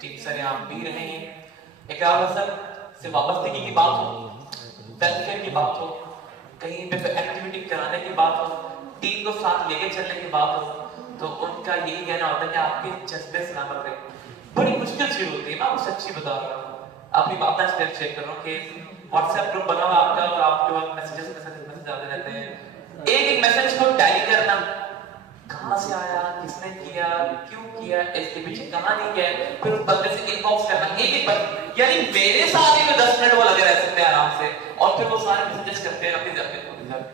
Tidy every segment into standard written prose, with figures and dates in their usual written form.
Teacher यहाँ P रहे हैं, इकरार हसन से वाबस्तगी की बात हो, वेलफेयर की बात हो, कहीं पे एक्टिविटी कराने की बात हो, टीम को साथ लेके चलने की बात हो, तो उनका यही कहना होता है कि आपके जज्बे सलामत रहे। बड़ी मुश्किल चीज होती है, मैं आपको सच्ची बता रहा हूँ, अपनी बातें चेक कर रहा हूँ कि व्हाट्सएप ग्रुप बना हुआ आपका और आपके पास मैसेज आते रहते हैं, एक मैसेज को टैली करना, कहां से आया, किसने किया, क्यों किया, इसके पीछे कहानी क्या है, फिर उस बंदे से इनबॉक्स करना एक बार, यानी मेरे साथ ही 10 मिनट वो लगे रह सकते हैं आराम से, और फिर वो सारे मैसेजेस करते हैं अपनी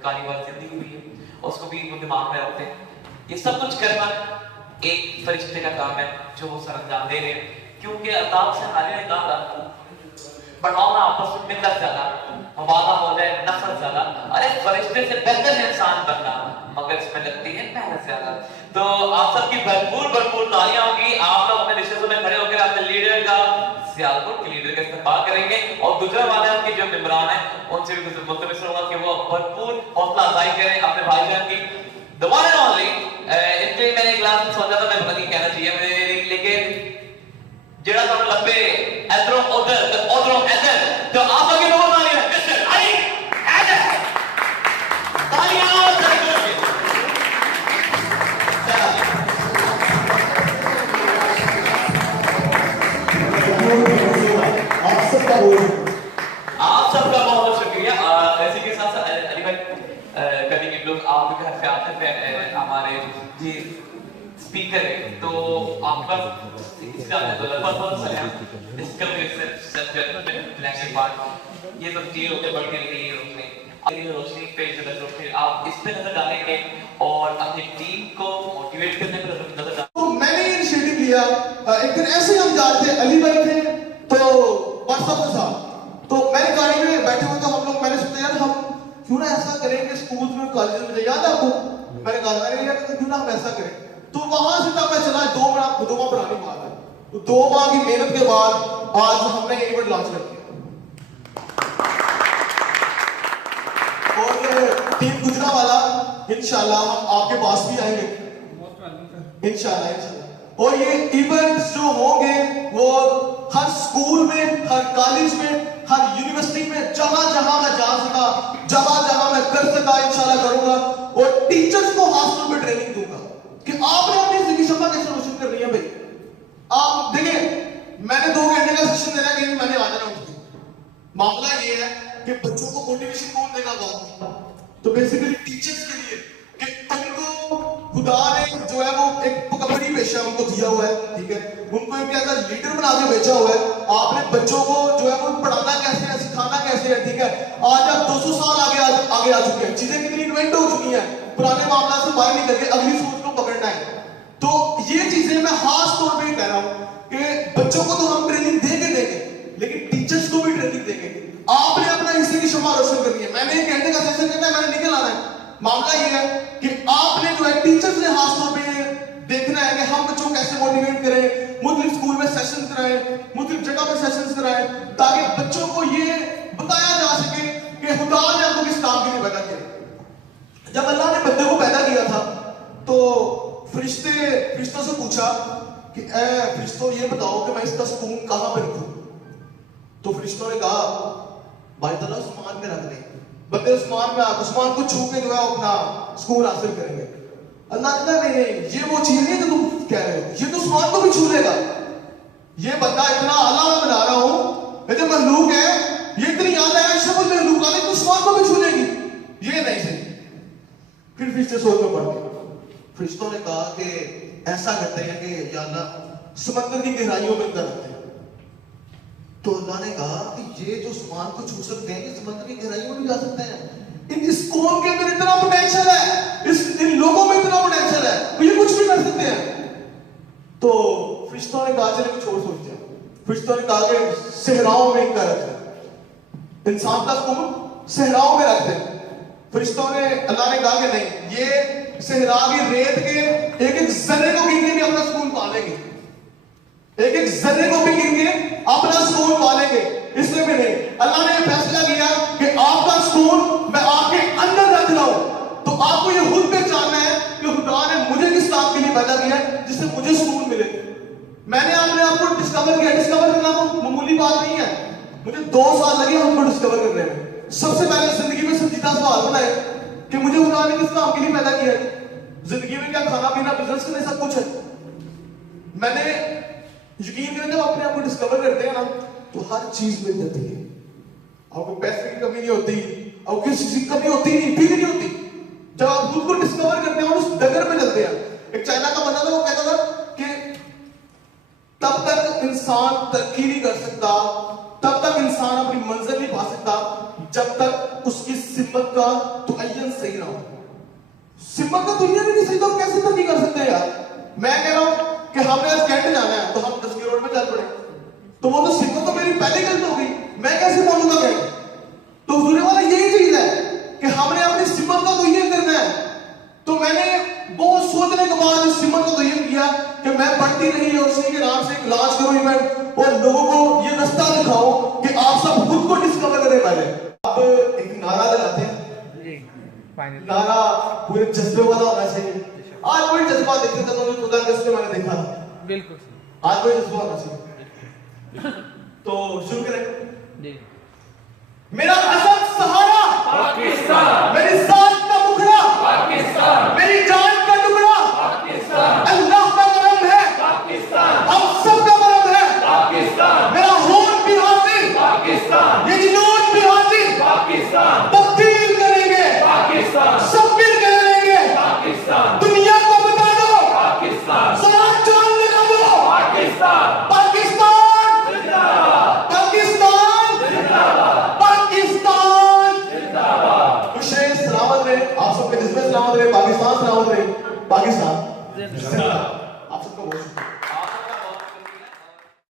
कारीगर जिंदगी हुई है उसको भी वो दिमाग में रखते हैं। ये सब कुछ करना एक फरिश्ते का काम है जो वो सर अंजाम दे रहे हैं, क्योंकि अल्लाह से हाले ने कहा बढ़ाओ ना आपस में मिलत ज्यादा, मुबादा हो जाए नफरत ज्यादा, अरे फरिश्ते से बेहतर इंसान बनना, मगर इसमें लगती है मेहनत ज्यादा। तो आप सबकी भरपूर तालियां होगी, आप लोग अपने रिश्ते में खड़े होकर अपने लीडर का, सियालकोट के लीडर का इस्तेमाल करेंगे, और दूसरा वाले उनके जो मेंबरान है उनसे भी मुतमिस होगा कि वो भरपूर हौसला अफजाई करें अपने भाईजान की। The one and only, इनके लिए मैंने क्लास में सोचा था मैं पता नहीं कहना चाहिए मेरे, लेकिन जेड़ा तो लंबे इधरों उधरों इधर, तो आप आगे लोगों तालियां है मिस्टर अली हैदर, तालियां आप सबका बहुत शुक्रिया। इसी के साथ अली भाई कभी के लोग आपके घर से आते थे, हमारे जी स्पीकर है, तो आपका इसका परफॉर्मेंस है इसका लैंग्वेज पार्ट ये सब चीजें होते बढ़ गई है उसमें अगली रोशनी पे जो आप इस पे नजर डालेंगे और अपनी टीम को मोटिवेट करने पर नजर डालेंगे। तो मैंने इनिशिएटिव लिया, एक दिन ऐसे हम जा रहे थे, अली भाई थे तो व्हाट्सएप के साथ, तो मैंने गाड़ी में बैठे हुए तो हम लोग, मैंने सोचा यार हम क्यों ना ऐसा करें कि स्कूल में कॉलेज में, याद है आपको, मैंने कहा मैंने यार क्यों ना हम ऐसा करें, तो वहां से तब मैं चला 2 माह पुरानी बात है, तो 2 माह की मेहनत के बाद आज हमने ये इवेंट लॉन्च कर दिया, और ये टीम गुजरावाला इंशाल्लाह हम आपके पास भी आएंगे इंशाल्लाह। और ये इवेंट्स जो होंगे वो हर स्कूल में, हर कॉलेज में, हर यूनिवर्सिटी में, जहां जहां मैं जा सका, जहां जहां मैं कर सका इंशाल्लाह करूंगा, और टीचर्स को हॉस्टल में ट्रेनिंग दूंगा कि आपने अपनी जिंदगी क्षमता कैसे रोशन करनी है। भाई आप देखिए, मैंने 2 घंटे का सेशन देना कि मैंने आ जाना उठ के, मामला ये है कि बच्चों को मोटिवेशन कौन देगा बात, तो बेसिकली टीचर्स के लिए कि तुमको खुदा ने जो है वो एक बड़ी पेशा उनको दिया हुआ है, ठीक है, उनको एक ऐसा लीडर बना के भेजा हुआ है, आपने बच्चों को जो है वो पढ़ाना कैसे है, सिखाना कैसे है, ठीक है। आज आप 200 साल आगे आ चुके हैं, चीजें कितनी इन्वेंट हो चुकी हैं, पुराने मामला से बाहर निकल के अगली सोच को पकड़ना है। तो ये चीजें मैं खास तौर पे कह रहा हूं कि बच्चों को तो हम ट्रेनिंग देंगे, लेकिन टीचर्स को भी ट्रेनिंग देंगे। आपने अपना हिस्से की क्षमा रोशन करनी है, मैंने 1 घंटे का सेशन करना है, मैंने निकल आना है। मामला ये है कि आपने जो है टीचर्स ने खास तौर पे देखना है कि हम बच्चों को कैसे मोटिवेट करें, मुख्तलिफ स्कूल में सेशन कराएं, मुख्तलिफ जगह पे सेशन कराएं, ताकि बच्चों को ये बताया जा सके कि खुदा ने आपको किस काम के लिए पैदा किया। जब अल्लाह ने बंदे को पैदा किया था तो फरिश्तों से पूछा कि ए फरिश्तों ये बताओ कि मैं इसका सुकून कहां पे रखूं, तो फरिश्तों ने कहा भाई ताला उस्मान में रख दे, बंदे उस्मान को छू के जो है अपना सुकून हासिल करेंगे। अल्लाह ने कहा नहीं, ये वो चीज नहीं जो तुम कह रहे हो, ये तो उस्मान को भी छू लेगा, ये बंदा इतना आला मैं बना रहा हूं, ये जो मखलूक है ये इतनी याद है शबुल मखलूक वाले तो उस्मान को भी छू लेगी, ये नहीं सही। फिर फरिश्ते सोच में पड़ गए, फरिश्तों ने कहा कि ऐसा करते हैं कि या अल्लाह समंदर की गहराइयों में करते हैं, तो अल्लाह ने कहा कि ये जो उस्मान को छू सकते हैं, ये समंदर की गहराइयों में भी जा सकते हैं, इस कौम के अंदर इतना पोटेंशियल है, इन लोगों में इतना पोटेंशियल है, तो ये कुछ भी कर सकते हैं। तो फरिश्तों ने कहा चले कुछ और सोचते हैं, फरिश्तों ने कहा कि सहराओं में इनका रखते हैं, इंसान का सुकून सहराओं में रखते हैं। फरिश्तों ने, अल्लाह ने कहा कि नहीं, ये सहरा की रेत के एक जर्रे को गिन के भी अपना सुकून पालेंगे, एक जर्रे को भी गिन के अपना सुकून पालेंगे, इसलिए भी नहीं। अल्लाह ने फैसला किया कि आपका सुकून मैं आपके अंदर रख रहा हूं, तो आपको ये खुद पहचानना है कि खुदा ने मुझे किस काम के लिए पैदा किया है जिससे मुझे सुकून मिले। मैंने अपने आप को डिस्कवर किया। डिस्कवर करना तो मामूली बात नहीं है, मुझे 2 साल लगे हमको डिस्कवर करने में। सबसे पहले जिंदगी में संजीदा सवाल बनाए कि मुझे खुदा ने किस काम के लिए पैदा किया है, जिंदगी में क्या खाना पीना बिजनेस करने सब कुछ है। मैंने यकीन करें जब अपने आप को डिस्कवर करते हैं ना तो हर चीज मिल जाती है। आपको पैसे की कमी नहीं होती, आपको किसी चीज की कमी होती नहीं, फील नहीं होती। जब आप खुद को डिस्कवर करते हैं और उस डगर में चलते हैं। एक चाइना का बंदा था, वो कहता था कि तब तक इंसान तरक्की नहीं कर सकता, तब तक इंसान अपनी मंजिल नहीं पा सकता जब तक उसकी सिम्मत का तुअय्यन सही ना हो। सिम्मत का तुअय्यन नहीं सही तो कैसे तरक्की कर सकते हैं यार। मैं कह रहा हूं कि हमने आज कैंट जाना है तो हम 10 की रोड में चल पड़े, तो वो तो सिम्मत तो मेरी पहले गलत हो गई, मैं कैसे बोलूंगा कैंट। तो हुजूर वाला यही चीज है कि हमने अपनी सिम्मत का तुअय्यन करना है। तो मैंने बहुत सोचने के बाद इस सिम्मत को तुअय्यन किया कि मैं पढ़ती रही और उसी के नाम से इलाज करूं इवेंट और लोगों को ये रास्ता दिखाऊं कि आप सब खुद को डिस्कवर करें। पहले अब एक नारा लगाते हैं, नारा पूरे जज्बे वाला होना चाहिए। आज कोई जज्बा देखते थे तो खुदा के उसमें मैंने देखा बिल्कुल आज कोई जज्बा होना चाहिए। तो शुरू करें। मेरा असद सहारा पाकिस्तान, मेरी साथ का मुखड़ा पाकिस्तान,